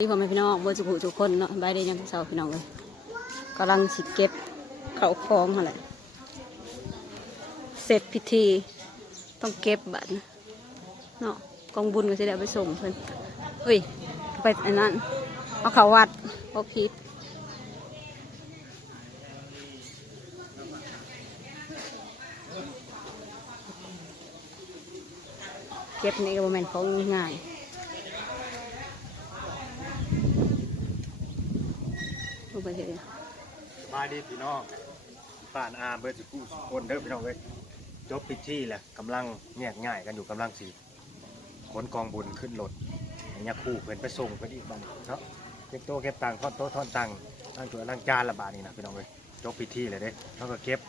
พี่พ่อแม่พี่น้องบอร์สุขุทุกคนเนาะบายเดยังเสาร์พี่น้องเลยกำลังสิเก็บเข่าคล้องอะไรเสร็จพิธีต้องเก็บบัตรเนาะกองบุญก็จะได้ไปส่งเพิ่นเฮ้ยไปอันนั้นเอาเขาวัดเอาพิษเก็บนี่ก็บ่แม่นของง่ายลง ไปเถอะมาดีพี่น้องป่านอาเบิร์ดสกูสุคนเด้อพี่น้องเว้ยจบพิธีแหละกำลังแยกง่ายกันอยู่กำลังสีขนกองบุญขึ้นรถให้ยคู่เพิ่อนไปส่งเพิ่อนอีกบ้านเนาะเก็บโต๊ะเก็บตังค์ทอดโต๊ะทอดตังค์ตั้งตัวตั้งจานละบาทนี่นะพี่น้องเว้ยจบพิธีเลยเด้เขาก็เก็บ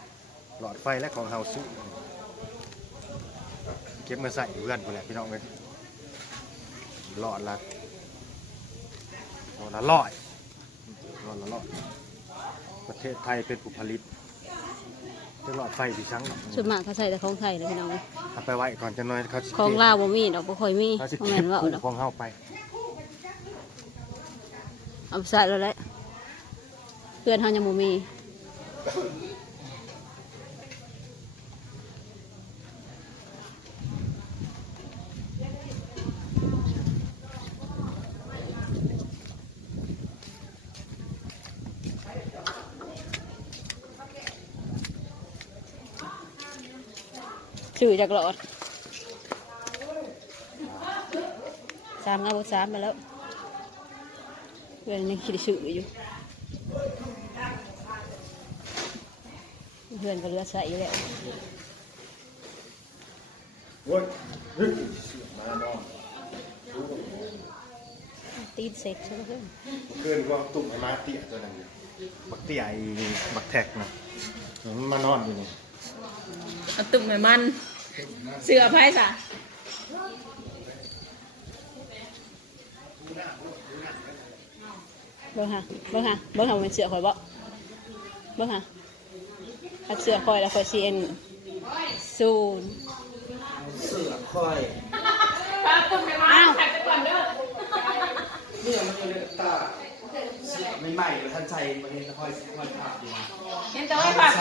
หลอดไฟและของเฮาซุเก็บมาใส่เพื่อนพุ่นแหละพี่น้องเว้ยหลอดละหลอดละร้อย อดละร้อยประเทศไทยเป็นผู้ผลิตจะหลอดไฟดิชั้งส่วนมากเขาใส่แต่ของไทยเลยพี่น้องเอ้ยเอาไปไว้ก่อนจะน้อยเขาสิของลาวบ่มีดอกบ่ค่อยมีเขาสิบ่เก็แม่บนว่าเอาคู่ดอกของเฮาไปเอาไปใส่แล้วแหละเพื่อนเฮายังบ่มี ชื่อจากหลอดสามเอาบ่สามไปแล้วเพื่อนยังคิดชื่ออยู่เพื่อนก็เหลือใส่อยู่แล้วโอ้ยมาแล้วตีนเสร็จใช่ไหมเพื่อนเกินกว่าตุ่มไอ้มาเตี้ยตัวนั้นอยู่บักเตี้ยไอ้บักแท็กนะมันมานอนอยู่นี่เอาตุ่มให้มัน เสือไพ่สะเบิ้งฮะเบิ้งฮะเบิ้งฮะมันเป็นเสือคอยบ่เบิ้งฮะถ้าเสือคอยแล้วคอยซีเอ็นศูนย์เสือค่อยอ้าวเนี่ยมันเลยตาเสือไม่ ใหม่เลยท่านใจมันเลยค่อยค่อยภาพอยู่เห็นแต่ว่าผัก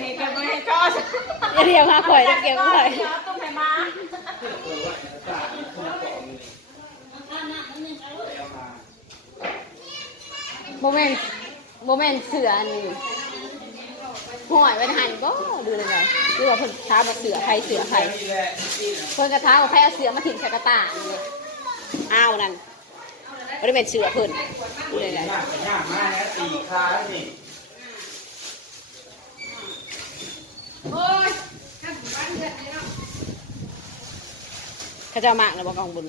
เห็นแต่ไม่ให้ก็อย่าเรียกมาคอยจะเกี่ยวคอยอาตุ่มให้มาเปิดไว้ตาขึ้นมาก่อนเลยเอามาโมเมนต์โมเมนต์เสืออันนี้ห่วยไว้ในหันก็ดูเลยไงดูว่าเพิ่นท้ามาเสือใครเสือใครเพิ่นกระท้าว่าใครเอาเสือมาถิ่นใส่กระตานี่เลยอ้าวนั่น บริเวณเสือเพิ่นดูเลยไงยากแต่ยากมากนะตีขาแล้วนี่เขาจะเอามากเลยบอกกองบุญ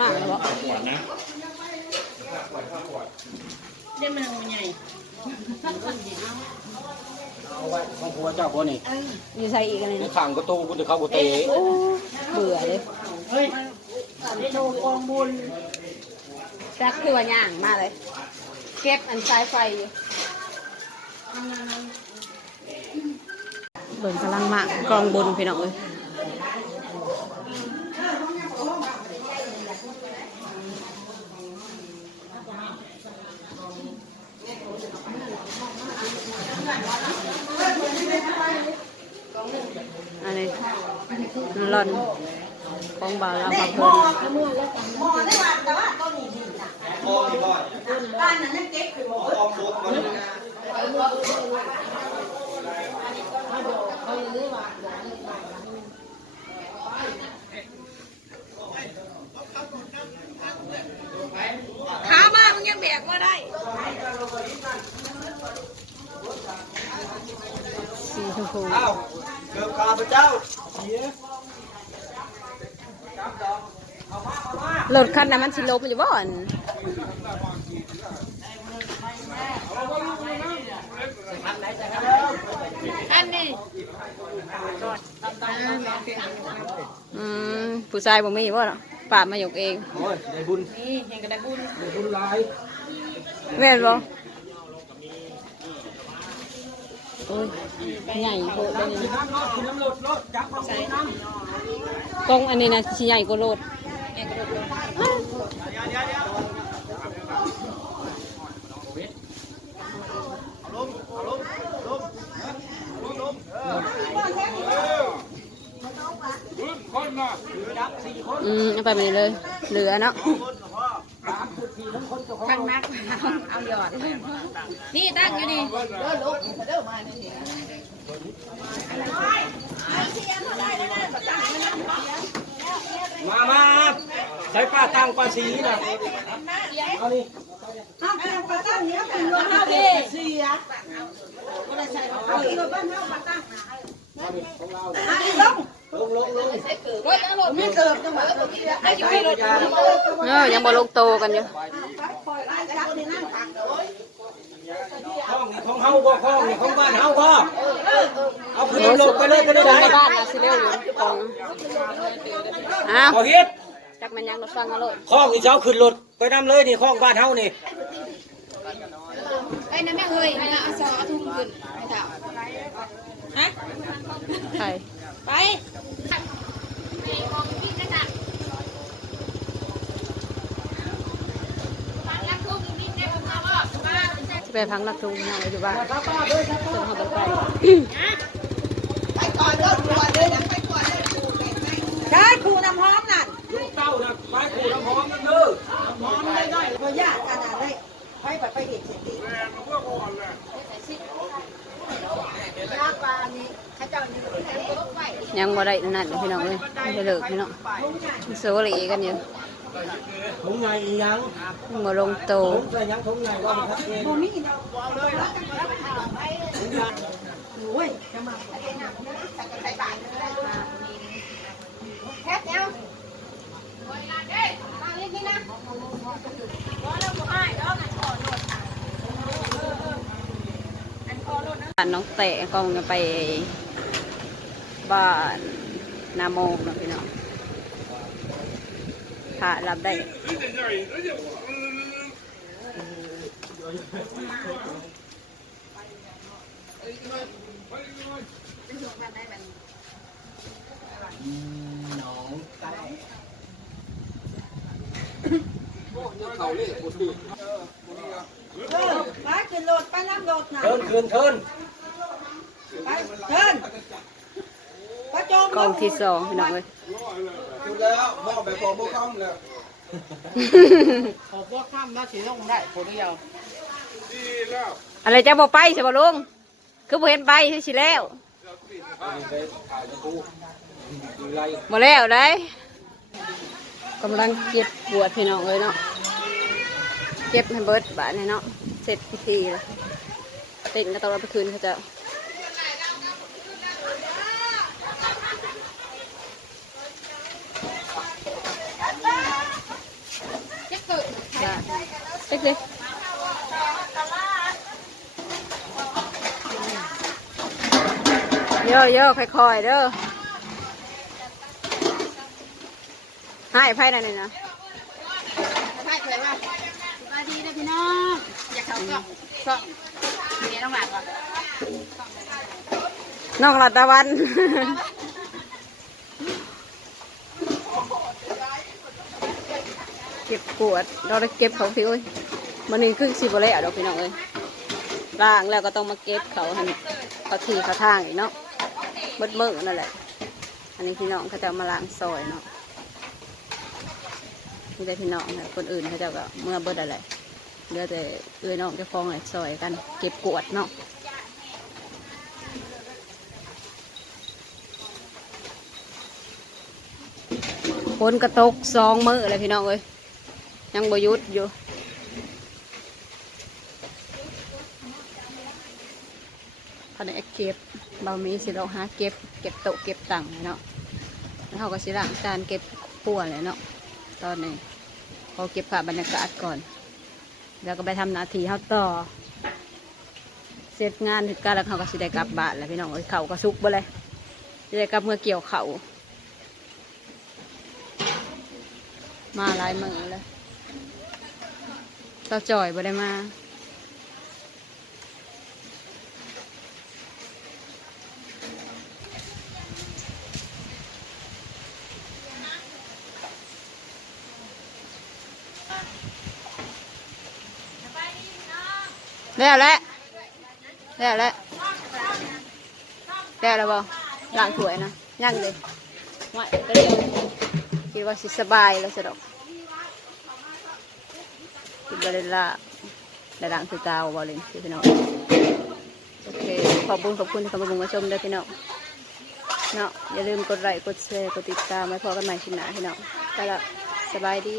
มากเลยบอกปวดนะเดี๋ยวมันมันใหญ่ เอาไว้ของผัวเจ้าพ่อนี่อยู่ใส่อีกอะไรในนี่ขังก็ตู้กูจะเข้ากูเตะโอ้เบื่อเลยเฮ้ยโชว์กองบุญจักคือว่าย่างมากเลย เก็บอันสายไฟอยู่เบิ่งพลังมากกองบุญพี่น้องเอ้ย น้ำร้อนของบ่าวลาวพักเพิ่นหมอได้ว่าแต่ว่าต้นนี้ดีนะพ่อนี่พ่อบ้านนั้นยังเก็บคือหมอออมรถมันขามามึงยังแบกว่าได้สีชมพูอ้าวเกือบขาพระเจ้าเสีย รถคันนั้นมันสิลบอยู่บ่อนอันนี้อืมผู้ชายบ่มีบ่เนาะป้ามายกเองโอ้ยได้บุญนี่เห็นกระดาบุญได้บุญหลายแม่นบ่โอ้ยใหญ่โคตรเลยนี่กล้องอันนี้นะสิใหญ่กว่าโลด อืมเอาไปไม่เลย เหลือเนาะข้างนักเอาหยอด นี่ตั้งอยู่นี่มามาใช้ป้าตั้งป้าสีนะเอานี่ห้ามเอาปลาตั้งเนี้ยเป็นรวมห้าเบเสียก็ได้ใช้เอาอีกบ้านเฮาปลาตั้งอะอีลงลง ลงลงมีเกิบจังหวะเกิบที่แล้วไอ้ที่มีรถเออยังบ่ลงโตกันอยู่ห้องนี่ของเฮาบ่ห้องนี่ของบ้านเฮาบ่เอาขึ้นลงไปเลยก็ได้ในบ้านนะสิเร็วอยู่กองอ้าวพอเฮ็ดจักมันยังรถฟังเอาโลดห้องนี่เจ้าขึ้นรถไปนำเลยนี่ห้องบ้านเฮานี่ไอ้นั่นแม่เฮ้ยนะเอาซอเอาทุ่มขึ้นไม่ถาฮะใช่ ไปไปพังลักทุงนั่งอยู่บ้านเติมเข้าไปไปก่อนเด้อก่อนเด้อยังไปก่อนเด้อใช่ครูน้ำหอมนั่นลูกเต้าน่ะไปขู่น้ำหอมนั่นเด้อหอมได้ได้บ่ยากขนาดเลยไปไปไปเห็นเสร็จดิยากกว่านี้ข้าเจ้านี่ ยังบ่ได้นั่นพี่น้องเลยไม่ได้เลิกพี่น้องโซหลีกันอยู่ถุงไงอีหยังบ่ลงโตถุงใส่หยังถุงไงว่ามันชัดเจนบ่มีเนาะโอ้ยจะมาใส่บาตรแค่เดียวบ้านน้องเตะกองจะไป บ้านนาโมงเนาะพี่น้องพระรับได้เออไปขึ้นรถไปน้ำรถน่ะเทินคืนเทินไปเชิญไปโจม กองที่สองพี่น้องเลยคุณแล้วบอกแบบพอบ่ค่ำแล้วขอพวกข้ามแล้วสีลงได้คนเดียวอะไรจะบอกไปใช่ป่ะลุงคือบ่เห็นไปสิแล้วอยู่ไรมาแล้วได้กำลังเก็บปวดพี่น้องเลยเนาะเก็บให้เบิดบาทนี่เนาะเสร็จพิธีแล้วเต้นก็ต้องเอาไปคืนเขาเจะ เช็คเลยเยอะเยอะค่อยๆเด้อให้ไพ่นั่นนี่นะไปเผยว่าสวัสดีนะพี่น้องอยากเขาก็ส่องเมียน้องหมากก่อนน้องรัตะวันเก็บปวดเราได้เก็บเขาพี่โอ้ย มันนี่ครึ่งสิบเลยอะดอกพี่น้องเอ้ยล้างแล้วก็ต้องมาเก็บเขาให้เขาทีเขาทางอีกเนาะเบิดมือนั่นแหละ อันนี้พี่น้องเขาจะมาล้างซอยเนาะนี่ได้พี่น้องค่ะคนอื่นเขาจะก็เมื่อเบิดอะไรเหลือแต่เอื้อน้องจะฟองอะไรซอยกัน เก็บกวดเนาะฝนกระตกสองมือเลยพี่น้องเอ้ยยังบยุดอยู่ พนักเก็บบะหมี่สิเราหาเก็บ เก็บโต๊ะเก็บตังเนาะแล้วเขาก็สิล้างจานเก็บปัวเลยเนาะตอนนี้พอเก็บภาพบรรยากาศก่อน แล้วก็ไปทำหนาทีเขาต่อ เสร็จงานถึงการแล้วเขาก็สิได้กลับบ้านแล้วพี่น้องเอ้ยเขาก็สุกไปเลยสิได้กลับเมื่อเกี่ยวเขามาหลายมือเลยเจ้าจ่อยบ่ได้มา แล้วแหละแล้วแหละแล้วแล้วบ่ล้างถ้วยนะยังเลยไม่ก็เดียวคิดว่าสิสบายแล้วสะดอกคิดว่าได้ละได้ล้างคือเกาวบ่เลยพี่น้องโอเคขอบคุณขอบคุณที่เข้ามาบุงมาชมด้อพี่น้องเนาะอย่าลืมกดไลค์กดแชร์กดติดตามไว้พอกันใหม่คลิปหน้าพี่น้องไปละสบายดี